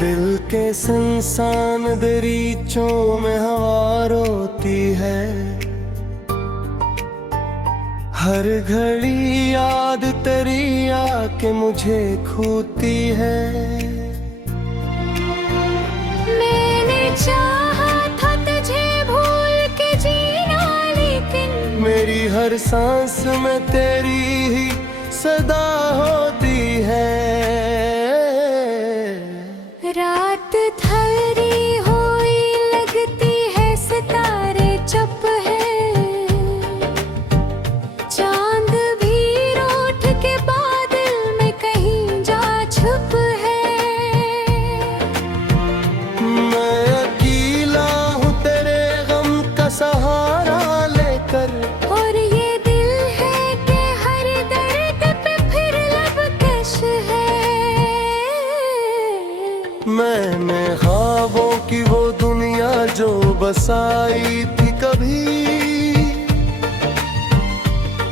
दिल के संसान दरीचों में हवा रोती है, हर घड़ी याद तेरी आके मुझे खोती है। मैंने चाहा था तुझे भूल के जीना, लेकिन मेरी हर सांस में तेरी ही सदा होती है। रात थरी हुई लगती है, सितारे चुप है, चांद भी रूठ के बादल में कहीं जा छुप है। मैं अकेला हूँ तेरे गम का सहारा लेकर, और ये दिल है कि हर दर्द पे फिर लबकश है। मैंने ख्वाबों की वो दुनिया जो बसाई थी कभी,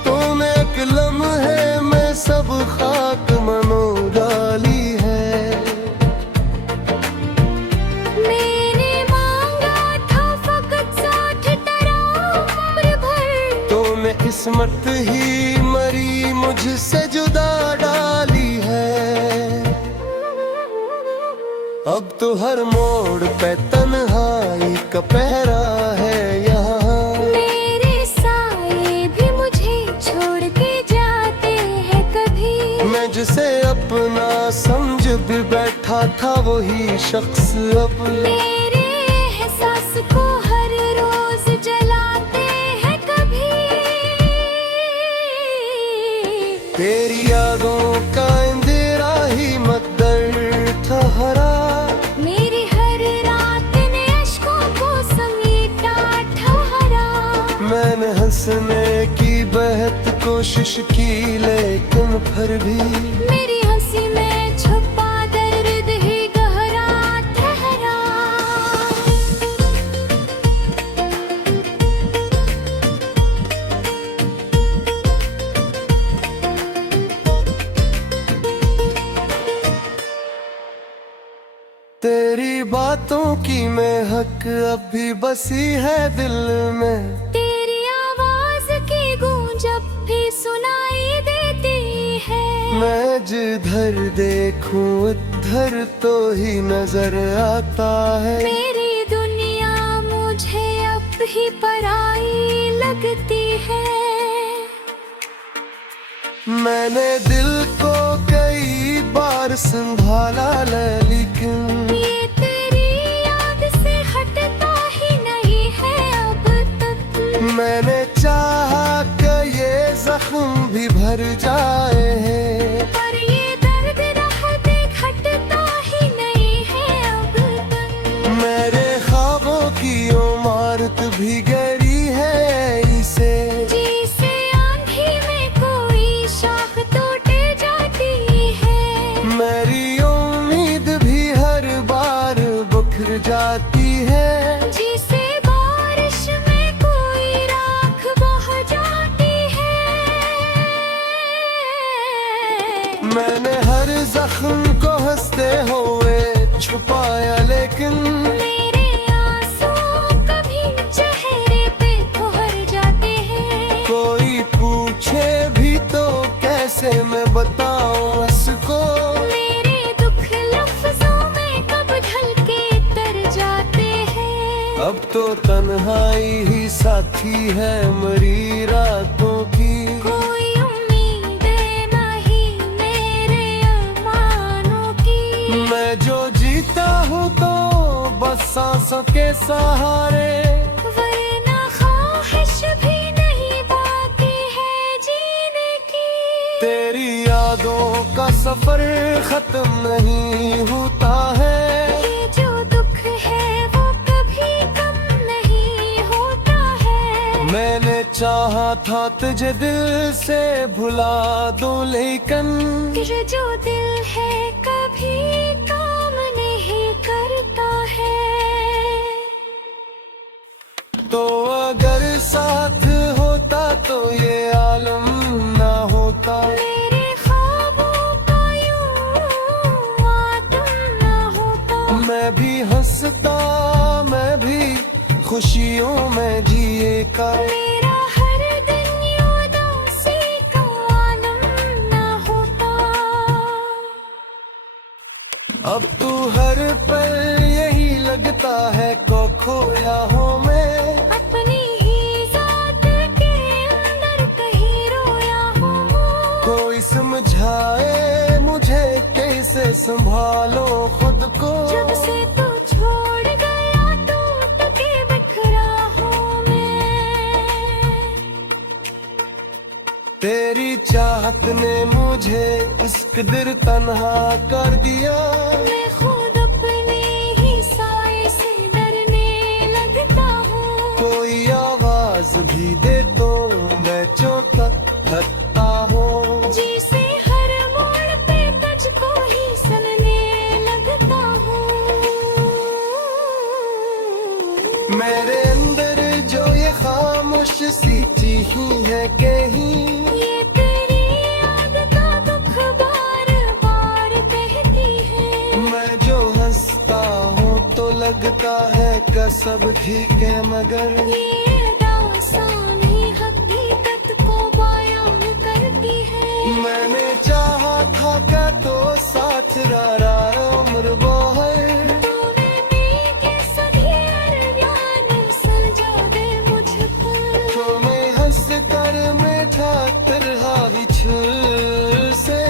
तूने एक लम्हे में सब खाक मनो डाली है। मैंने मांगा था फकत साथ तेरा उम्र भर, तूने किस्मत ही मरी मुझसे जुदा डाली है। अब तो हर मोड़ पे तन्हाई का पहरा है यहाँ, मेरे साए भी मुझे छोड़ के जाते हैं कभी। मैं जिसे अपना समझ भी बैठा था वही शख्स अब मेरे एहसास को हर रोज जलाते हैं कभी। तेरी यादों का इंदिरा ही मकदर ठहरा, मेरी हर रात ने अश्कों को समेटा ठहरा। मैंने हंसने की बेहद कोशिश की लेकिन फिर भी मेरी हंसी में छुपा दर्द ही गहरा ठहरा। तेरी बातों की महक अब भी बसी है दिल में, तेरी आवाज की गूंज अब भी सुनाई देती है। मैं जिधर देखूं उधर तो ही नजर आता है। मेरी दुनिया मुझे अब ही पराई लगती है। मैंने दिल को कई बार संभाला लेकिन ये तेरी याद से हटता ही नहीं है अब तक। मैंने चाहा कि ये जख्म भी भर जाए, पर ये दर्द राह देख हटता ही नहीं है अब तक। मेरे ख्वाबों की इमारत भी गहरी है इसे, जिसे आंधी में कोई शाख टूट जाती है। मेरी उम्मीद भी हर बार बिखर जाती है। जिसे बारिश में कोई राख बह जाती है। मैंने हर जख्म को हंसते हुए छुपाया लेकिन मेरे आंसू कभी चेहरे पे ठहर जाते हैं। कोई पूछे भी तो कैसे मैं बताऊं इसको, मेरे दुख लफ्जों में कब ढल के तर जाते हैं। अब तो तन्हाई ही साथी है मरी रातों की। कोई उम्मीद नहीं मेरे अरमानों की। मैं जो जीता हूँ तो बस सांसों के सहारे, वरना ख्वाहिश भी नहीं बाकी है जीने की। तेरी यादों का सफर खत्म नहीं होता है। ये जो दुख है वो कभी कम नहीं होता है। मैंने चाहा था तुझे दिल से भुला दूं लेकिन फिर जो दिल है कभी काम नहीं करता है। तो अगर साथ होता तो ये आलम ना होता। मेरे ख्वाबों का यूं आतम ना होता। खुशियों में जिए का। मेरा हर दिन उदासी का आलम ना होता। अब तू हर पल यही लगता है को खोया हो मैं। अपनी ही जात के अंदर कहीं रोया हूँ। कोई समझाए मुझे कैसे संभालो खुद को। जब से तू छोड़ गया टूट के बिखरा हूँ मैं। तेरी चाहत ने मुझे इस कदर तन्हा कर दिया। मैं खुद अपने ही साए से डरने लगता हूँ। कोई आवाज भी दे तो मैं चौंका थकता हूँ। जिसे हर मोड़ पे तुझको ही सुनने लगता हूँ। मेरे अंदर जो ये खामोश सी चीखी है कहीं। ये तेरी याद का दुख बार बार कहती है। मैं जो हंसता हूँ तो लगता है कसब ठीक है मगर। ये दास्तान ही हकीकत को बयान करती है। मैंने चाहा था क्या तो साथ रहा उम्र बोहर। तूने के सभी अरमान सजा दे मुझ पर। तुम्हें हंस कर मीठा तरहा ही छुर से।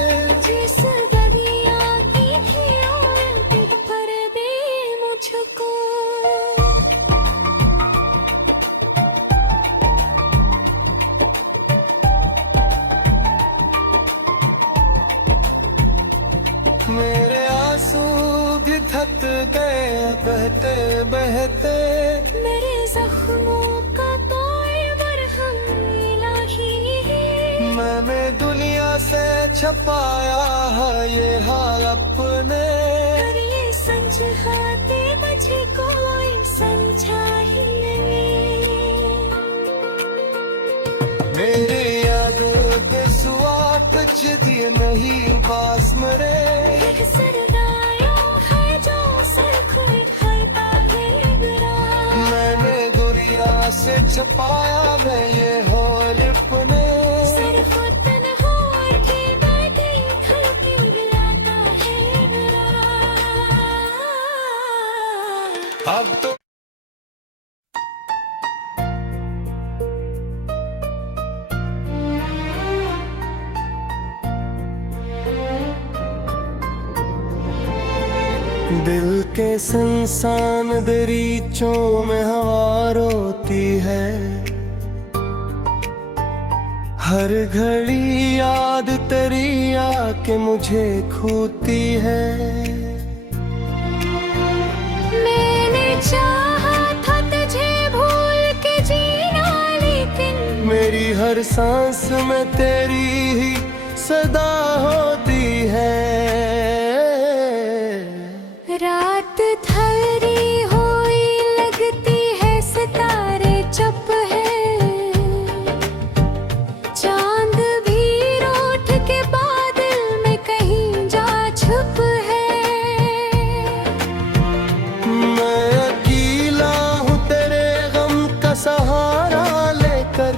जिस दरिया की थी और दिल पर दे मुझको। मेरे आंसू भी थक गए बहते बहते। मेरे जख्मों का कोई मरहम इलाही है। मैंने दुनिया से छपाया है ये हाल अपने। पर ये समझाते मुझे कोई समझा ही नहीं। मेरे यादों के सुआत दिए नहीं पास मरे। एक सरगायो है जो सर खुद खाता है मेरा। मैंने गुड़िया से छपाया मैं ये होल अपने। सर खुद तन्हा के बैठे खलकी बिलाता है मेरा। अब तो दिल के संसान दरीचों में हवा रोती है। हर घड़ी याद तेरी आके मुझे खूती है। मैंने चाहा था तुझे भूल के जीना लेकिन मेरी हर सांस में तेरी ही सदा होती है। रात थरी हुई लगती है सितारे चुप है। चांद भी रूठ के बादल में कहीं जा छुप है। मैं अकेला हूँ तेरे गम का सहारा लेकर।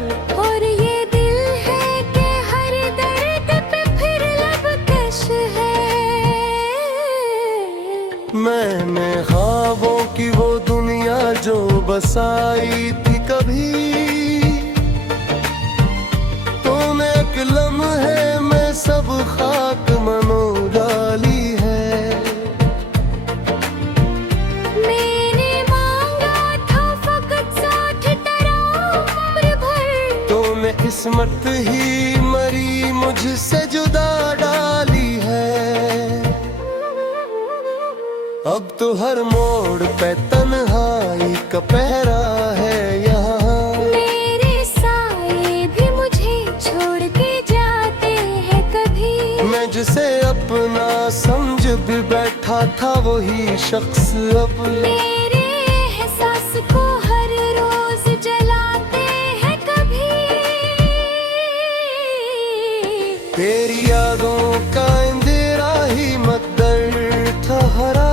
और ये दिल है कि हर दर्द पे फिर लबकश है। मैंने ख्वाबों की वो दुनिया जो बसाई थी कभी। तूने एक लम्हे में सब खाक मनो डाली है। मैंने मांगा था फकत साथ तेरा उम्र भर। तूने किस्मत ही मरी मुझसे जुदा डाली है। अब तो हर मोड़ पे तन्हाई का पहरा है यहाँ। मेरे साए भी मुझे छोड़ के जाते हैं कभी। मैं जिसे अपना समझ भी बैठा था वही शख्स अब। मेरे एहसास को हर रोज जलाते हैं कभी। तेरी यादों का इंदिरा ही मकदर ठहरा।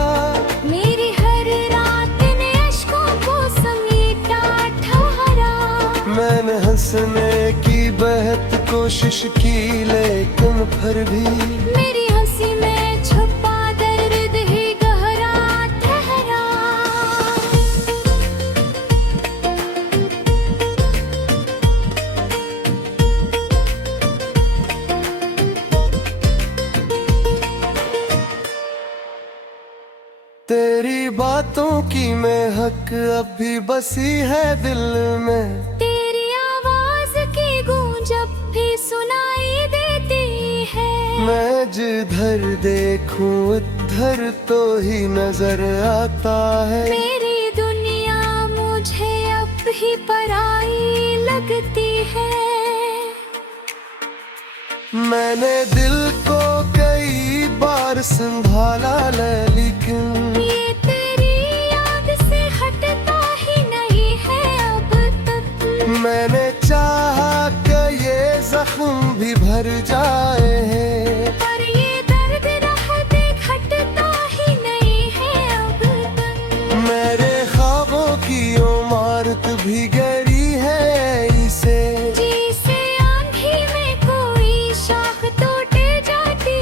मेरी हर रात ने अश्कों को समेट कोशिश की लेकिन फिर भी मेरी हंसी में छुपा दर्द ही गहरा ठहरा। तेरी बातों की महक अब भी बसी है दिल में। तेरी आवाज की गूंज अब भी सुनाई देती है। मैं जिधर देखूं उधर तो ही नजर आता है। मेरी दुनिया मुझे अब भी पराई लगती है। मैंने दिल को कई बार संभाला लेकिन ये तेरी याद से हटता ही नहीं है अब तक। मैंने चाहा कि ये जख्म भी भर जाए हैं, पर ये दर्द रह देख हटता ही नहीं है अब तक। मेरे ख्वाबों की इमारत भी गहरी है इसे। जिसे आंधी में कोई शाख टूटे जाती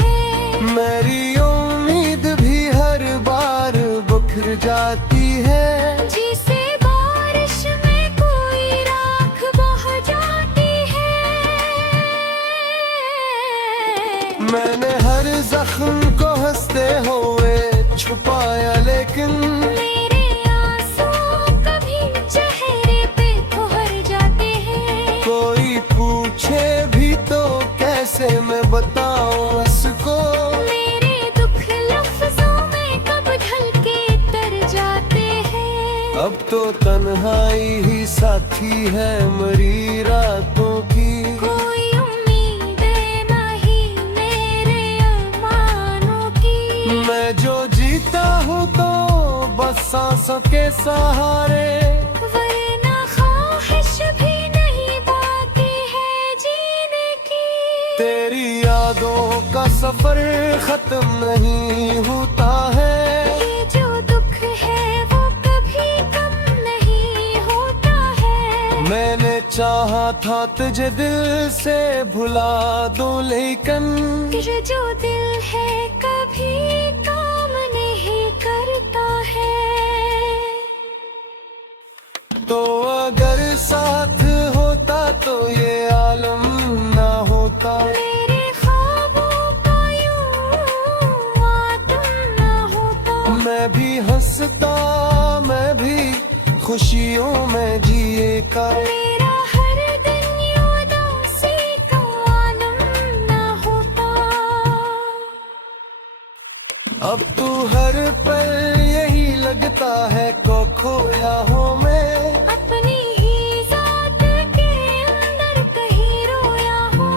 है। मेरी उम्मीद भी हर बार बिखर जाती है। जिसे बारिश में कोई राख बह जाती है। मैंने हर जख्म को हंसते हुए छुपाया लेकिन मेरे आंसू कभी चेहरे पे ठहर जाते हैं। कोई पूछे भी तो कैसे मैं बताऊं उसको। मेरे दुख लफ्जों में कब ढल के तर जाते हैं। अब तो तन्हाई ही साथी है मरी रातों की। कोई उम्मीद नहीं मेरे अरमानों की। मैं जो जीता हूँ तो बस सांसों के सहारे। वरना ख्वाहिश भी नहीं बाकी है जीने की। तेरी यादों का सफर खत्म नहीं होता है। ये जो दुख है वो कभी कम नहीं होता है। मैंने चाहा था तुझे दिल से भुला दूं लेकिन फिर जो दिल है कभी काम नहीं करता है। तो अगर साथ होता तो ये आलम ना होता। मेरे ख्वाबों का यूं आतम ना होता। मैं भी हंसता मैं भी खुशियों में जिए का। मेरा हर दिन यूं उदासी का आलम ना होता। अब तू हर पल यही लगता है को खोया हूँ मैं। अपनी ही जात के अंदर कहीं रोया हूँ।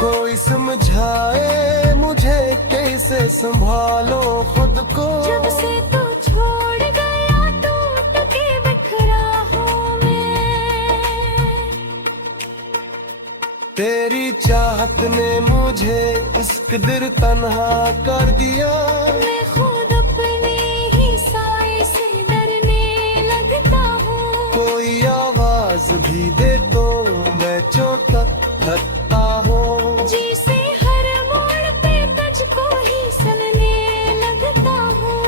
कोई समझाए मुझे कैसे संभालो खुद को। जब से तू छोड़ गया टूट के बिखरा हूँ मैं। तेरी चाहत ने मुझे इस कदर तन्हा कर दिया। मैं खुद अपने ही साए से डरने लगता हूँ। कोई आवाज भी दे तो मैं चौंका थकता हूँ। जिसे हर मोड़ पे तुझको ही सुनने लगता हूँ।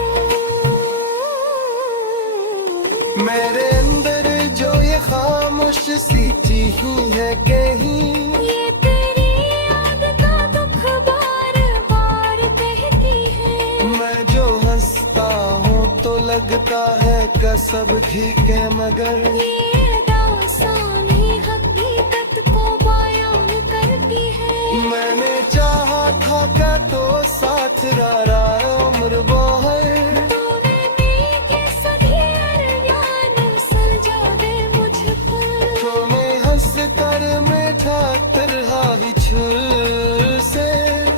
मेरे अंदर जो ये खामोश सी चीखी है कहीं। ये तेरी याद का दुख बार बार कहती है। मैं जो हंसता हूँ तो लगता है कि सब ठीक है मगर ये दास्तान हकीकत को बयान करती है। मैंने चाहा था का तो साथ रहा उम्र भर। तूने के सभी अरमान सजा दे मुझ पर। तुम्हें हंस कर बैठा तरहा ही छुर से।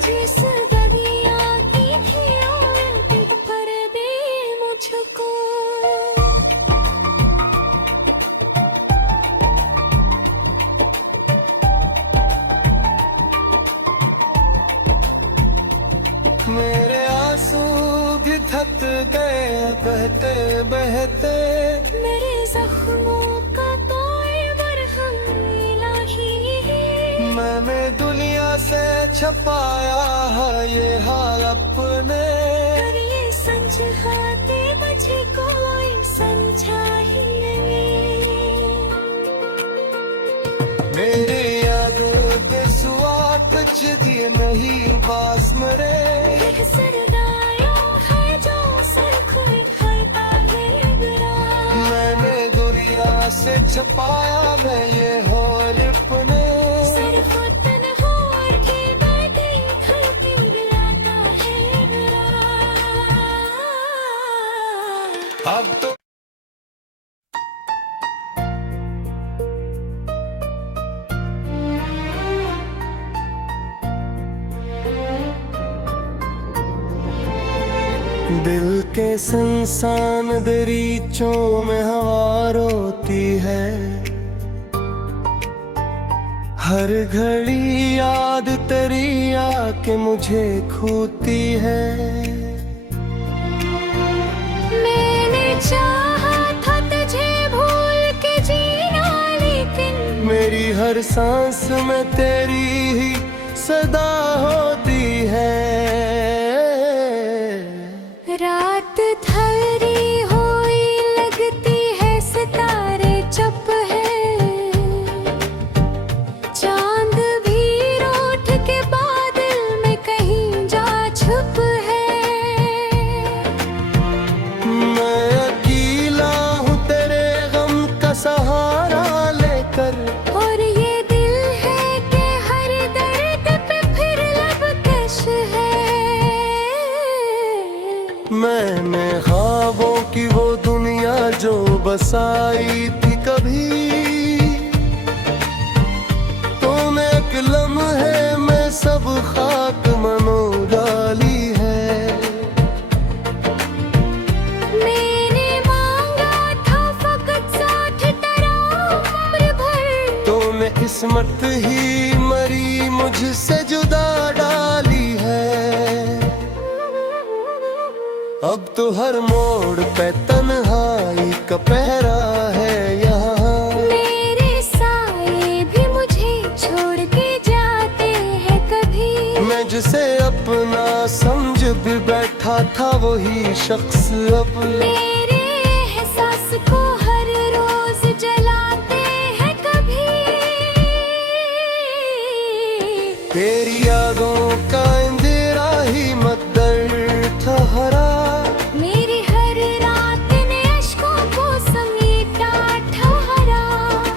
जिस दरिया की थी उल्टी कर दे मुझको। मेरे आंसू भी थक गए बहते बहते। मेरे जख्मों का कोई मरहम इलाही है। मैं से छपाया है ये हाल अपने। पर ये समझाते मुझे कोई समझा ही नहीं। मेरे यादों के सुआ कुछ दिए नहीं पास मरे। एक सरदायों है जो सर खुद खाता है बुरा। मैंने दुनिया से छपाया मैं ये हाल अपने। सिर्फ तन्हाई के बैठे घर की बिलाता है बुरा। अब तो दिल के संसान दरीचों में हवा रोती है। हर घड़ी याद तेरी आके मुझे खूती है। मैंने चाहा था तुझे भूल के जीना, लेकिन मेरी हर सांस में तेरी ही सदा होती है। रात थरी हुई लगती है, सितारे चुप है। चांद भी रूठ के बादल में कहीं जा छुप है। मैं अकेला हूँ तेरे गम का सहारा लेकर। और ये दिल है कि हर दर्द पे फिर लबकश है। मैंने ख्वाबों की वो दुनिया जो बसाई थी कभी। तूने एक लम्हे में सब खाक मनो डाली है। मैंने मांगा था फकत साथ तेरा उम्र भर। तूने किस्मत ही मरी मुझसे जुदा डाली है। अब तो हर मोड़ पे तन्हाई का पहरा है यहाँ। मेरे साए भी मुझे छोड़ के जाते हैं कभी। मैं जिसे अपना समझ भी बैठा था वही शख्स अब मेरे एहसास को हर रोज जलाते हैं कभी। तेरी यादों का इंदिरा ही मकदर था हरा। मेरी हर रात ने अश्कों को समेटा ठहरा।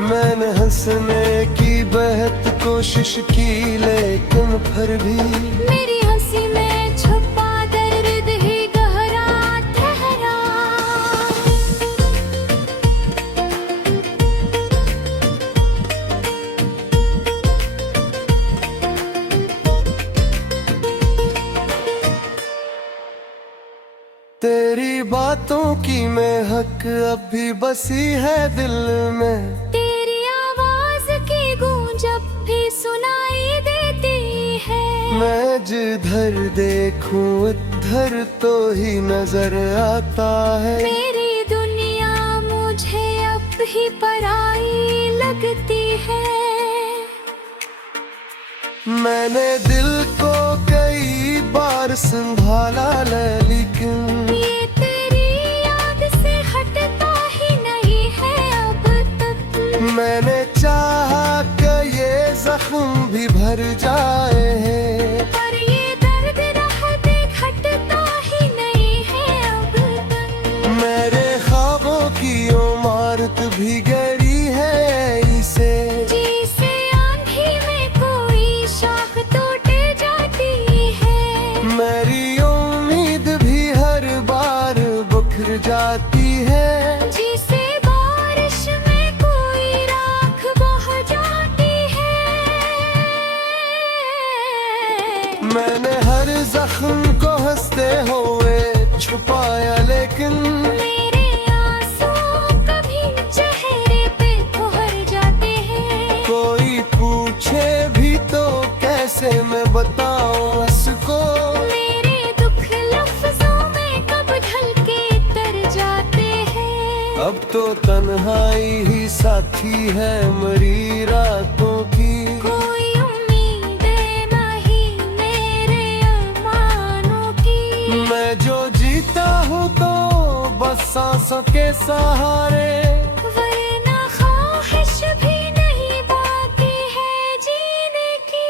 मैंने हंसने की बेहद कोशिश की लेकिन फिर भी मेरी हंसी में छुपा दर्द ही गहरा ठहरा। तेरी बातों की महक अब भी बसी है दिल में। तेरी आवाज की गूंज अब भी सुनाई देती है। मैं जिधर देखूं उधर तो ही नजर आता है। मेरी दुनिया मुझे अब भी पराई लगती है। मैंने दिल को कई बार संभाला लेकिन ये तेरी याद से हटता ही नहीं है अब तक। मैंने चाहा कि ये जख्म भी भर जाए हैं। पर ये दर्द रहते घटता ही नहीं है अब तक। मेरे ख्वाबों की इमारत भी गरी है इसे। जिसे आंधी में कोई शाख टूट जाती है। मेरी उम्मीद भी हर बार बिखर जाती है। जिसे बारिश में कोई राख बह जाती है। मैंने हर जख्म को हंसते हुए छुपाया लेकिन मेरे आंसू कभी चेहरे पे ठहर जाते हैं। कोई पूछे भी तो कैसे मैं बताऊं इसको। मेरे दुख लफ्जों में कब ढल के तर जाते हैं। अब तो तन्हाई ही साथी है मरी रातों की। कोई उम्मीद हूँ तो बस सांसों के सहारे, वरना ख्वाहिश भी नहीं बाकी है जीने की।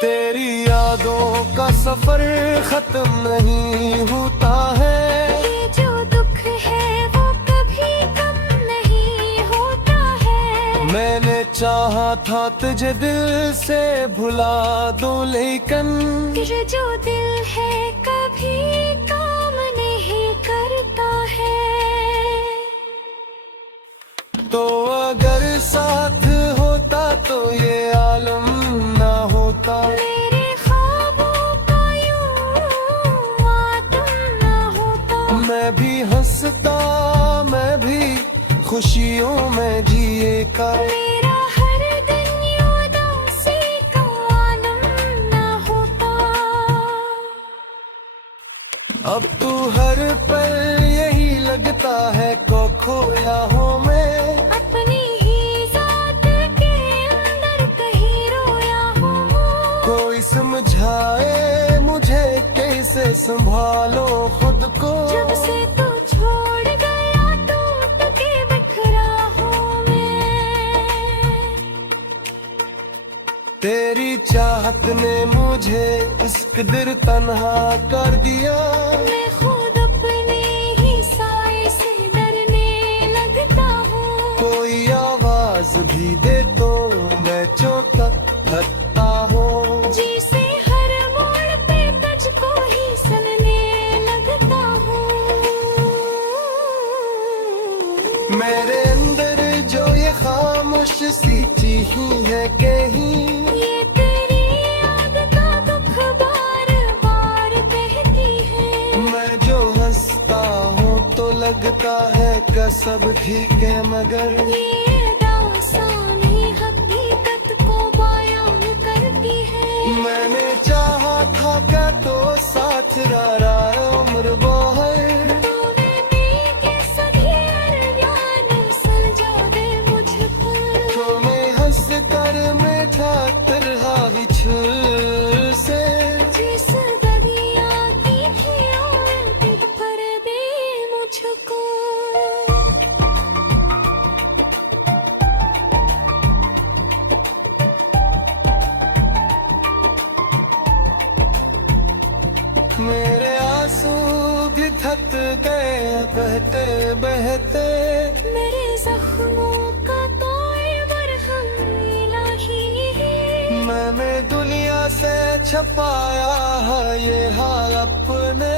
तेरी यादों का सफर खत्म नहीं होता है, ये जो दुख है वो कभी कम नहीं होता है। मैंने चाहा था तुझे दिल से भुला दूं, लेकिन फिर जो दिल है कभी काम नहीं करता है। तो अगर साथ होता तो ये आलम ना होता, मेरे ख्वाबों का यूं आतम ना होता। मैं भी हंसता, मैं भी खुशियों में जिए का, मेरा हर दिन यूं उदासी का आलम ना होता। अब तू हर पल यही लगता है को खोया हूँ मैं, अपनी ही जात के अंदर कहीं रोया हूँ। कोई समझाए मुझे कैसे संभालो खुद को, जब से तू छोड़ गया टूट के बिखरा हूँ मैं। तेरी चाहत ने मुझे इस कदर तन्हा कर दिया, मैं खुद अपने ही साए से डरने लगता हूँ। कोई आवाज भी दे तो मैं चौंका लगता हूँ, जी से हर मोड़ पे तुझको ही सुनने लगता हूँ। मेरे अंदर जो ये खामोश सी चीखी है कहीं, ये तेरी याद का दुख बार बार बहती है। मैं जो हंसता हूँ तो लगता है कि सब ठीक है, मगर ये दास्तानी हकीकत को बयान करती है। मैंने चाहा था क्या तो साथ रहा उम्र भर, तूने के सभी अरमान सजा दे मुझ पर। तो मैं हंस कर बैठा तरहा ही छुर से, जिस दरिया की थी उल्टी पर दे मुझको। मेरे आंसू भी थक गए बहते बहते, मेरे जख्मों का कोई मरहम इलाही है। मैंने दुनिया से छपाया है ये हाल अपने,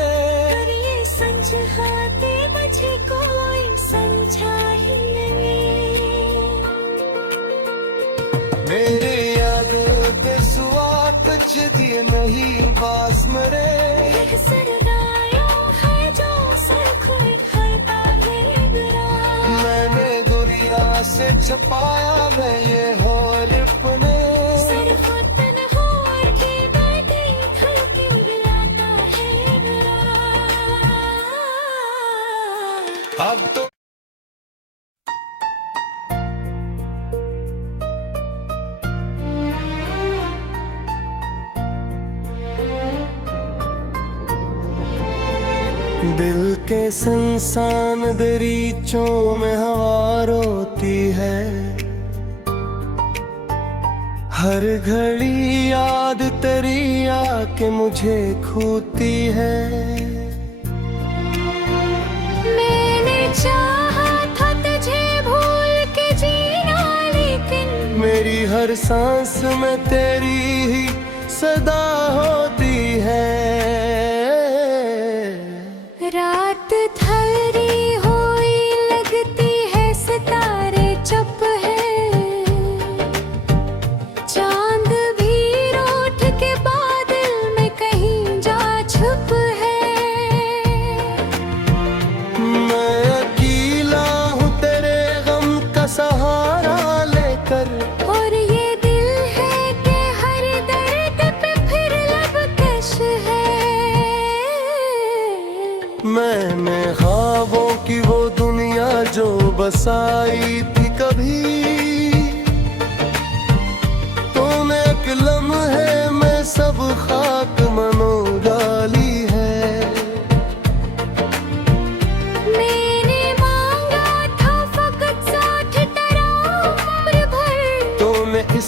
पर ये समझाते मुझे कोई समझा ही नहीं। मेरे याद के सुआ कुछ दिए नहीं पास मरे, एक सरगायो है जो सर खोए खाता है बुरा। मैंने दुनिया से छपाया मैं ये हाल अपने, सर खुतन हो और के बैठे हल्की बुलाता है बुरा। अब तो दिल के संसान दरीचों में हवा रोती है, हर घड़ी याद तेरी आके मुझे खोती है। मैंने चाहा था तुझे भूल के जीना, लेकिन मेरी हर सांस में तेरी ही सदा होती है। रात थरी हुई लगती है, सितारे चुप है। चांद भी रूठ के बादल में कहीं जा छुप है। मैं अकेला हूँ तेरे गम का सहारा लेकर, और ये दिल है कि हर दर्द पे फिर लबकश है। मैंने ख्वाबों की वो दुनिया जो बसाई थी कभी, तूने एक लम्हे में सब खाक मनो डाली है।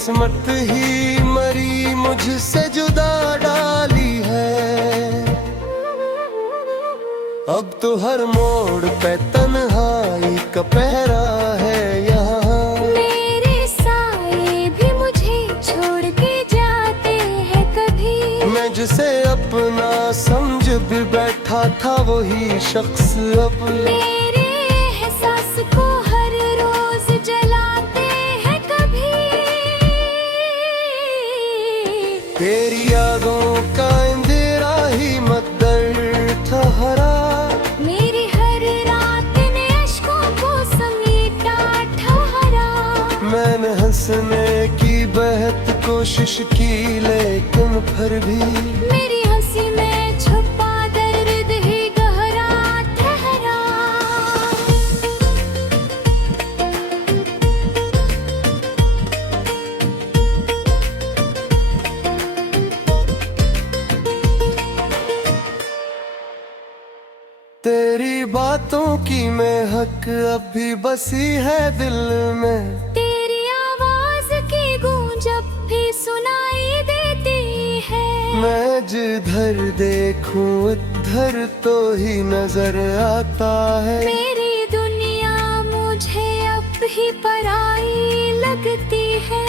किस्मत ही मरी मुझसे जुदा डाली है। अब तो हर मोड़ पे तन्हाई का पहरा है यहाँ। मेरे साए भी मुझे छोड़ के जाते हैं कभी। मैं जिसे अपना समझ भी बैठा था वही शख्स अब मेरे एहसास को हर रोज जलाते हैं कभी। तेरी यादों का इंदिरा ही मद्दर ठहरा। मेरी हर रात ने अश्कों को समेटा ठहरा। मैंने हंसने की बेहद कोशिश की लेकिन फिर भी मेरी हंसी में छुपा दर्द ही गहरा ठहरा। तेरी बातों की महक अब भी बसी है दिल में। तेरी आवाज की गूंज अब भी सुनाई देती है। मैं जिधर देखूं उधर तो ही नजर आता है। मेरी दुनिया मुझे अब ही पराई लगती है।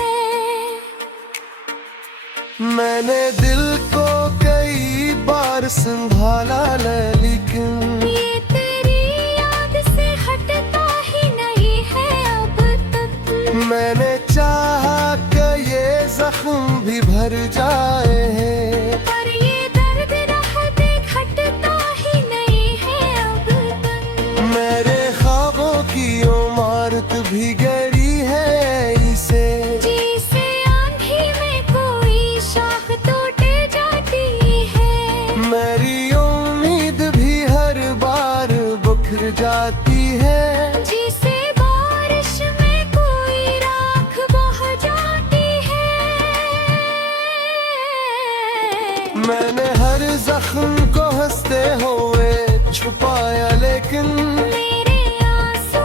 मैंने दिल को कई बार संभाला लेकिन ये तेरी याद से हटता ही नहीं है अब तक। मैंने चाहा कि ये जख्म भी भर जाए पर ये दर्द राह देख हटता ही नहीं है अब तक। मेरे ख्वाबों की इमारत भी गहरी है इसे। जिसे आंधी में कोई शाख टूटे जाती है। मेरी उम्मीद भी हर बार बिखर जाती है। जिसे बारिश में कोई राख बह जाती है। मैंने हर जख्म को हंसते हुए छुपाया लेकिन मेरे आंसू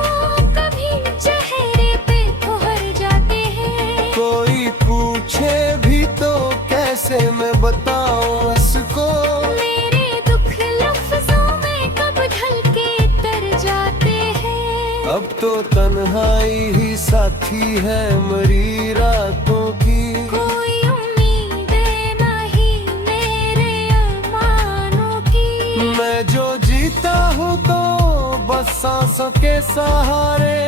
कभी चेहरे पे ठहर जाते हैं। कोई पूछे भी तो कैसे मैं बताऊं इसको। मेरे दुख लफ्जों में कब ढल के तर जाते हैं। अब तो तन्हाई ही साथी है मरी रातों की। कोई उम्मीद नहीं मेरे अरमानों की। मैं जो जीता हूँ तो बस सांसों के सहारे।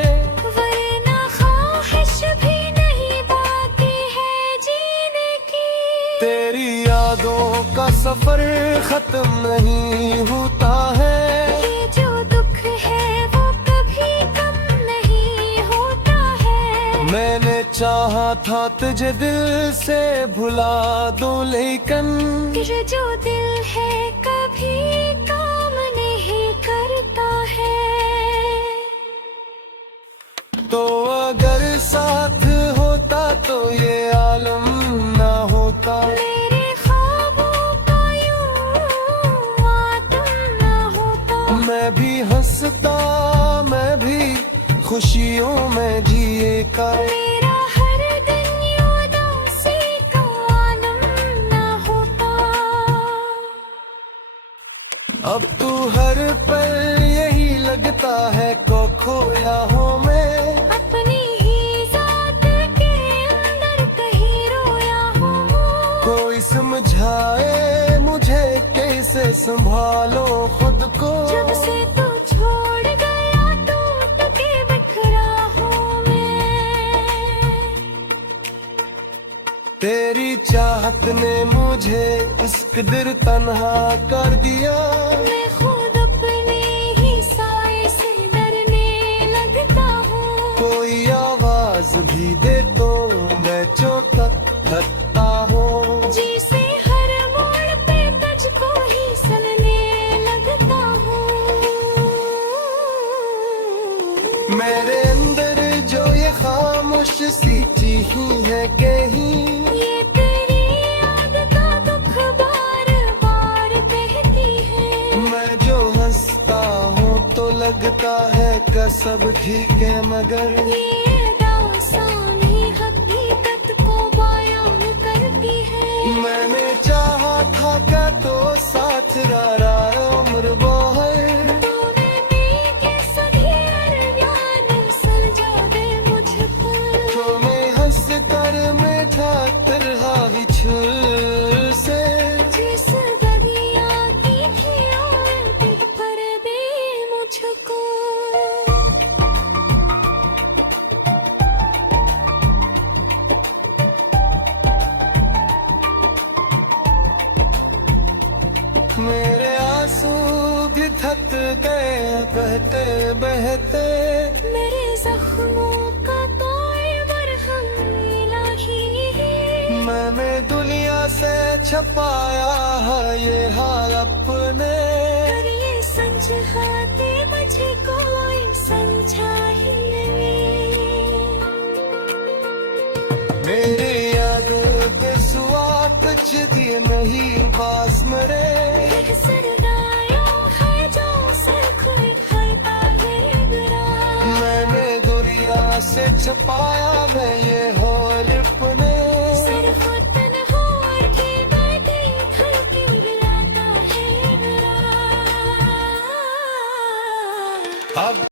वरना ख्वाहिश भी नहीं बाकी है जीने की। तेरी यादों का सफर खत्म नहीं होता है। ये जो दुख है वो कभी कम नहीं होता है। मैंने चाहा था तुझे दिल से भुला दूं लेकिन फिर जो दिल है कभी काम नहीं करता है। तो अगर साथ होता तो ये आलम ना होता। मेरे ख्वाबों का यूं आतम ना होता। मैं भी हंसता मैं भी खुशियों में जिए का। मेरा हर दिन उदासी का आलम ना होता। अब तू हर पल यही लगता है को खोया हो मैं। अपनी ही जात के अंदर कहीं रोया हूँ। कोई समझाए मुझे कैसे संभालो खुद को। जब से तू छोड़ गया टूट के बिखरा हूँ मैं। तेरी चाहत ने मुझे इस कदर तन्हा कर दिया। मैं खुद अपने ही साए से डरने लगता हूँ। कोई आवाज भी दे तो मैं चौंका थकता हूँ। जिसे हर मोड़ पे तुझको ही सुनने लगता हूँ। मेरे अंदर जो ये खामोश सी चीखी है कहीं। ये तेरी याद का दुख बार बार कहती है। मैं जो हंसता हूँ तो लगता है कि सब ठीक है मगर ये दास्तान ही हकीकत को पथरारा उम्र बोहर तूने के सभी अरमान सजा दे मुझ पर तो मैं हंस कर बैठा तरहा ही छुर से जिस दरिया की थी और पर दे मुझको मेरे आंसू भी थक गए बहते बहते मेरे जख्मों का कोई मरहम इलाही है मैंने दुनिया से छपाया है ये हाल अपने पर ये समझाते मुझे कोई समझा ही नहीं मेरी याद के सुआ कुछ दिए नहीं पास मेरे है जो सर खुद खाता है बुरा मैंने दुनिया से छपाया मैं ये हो अपने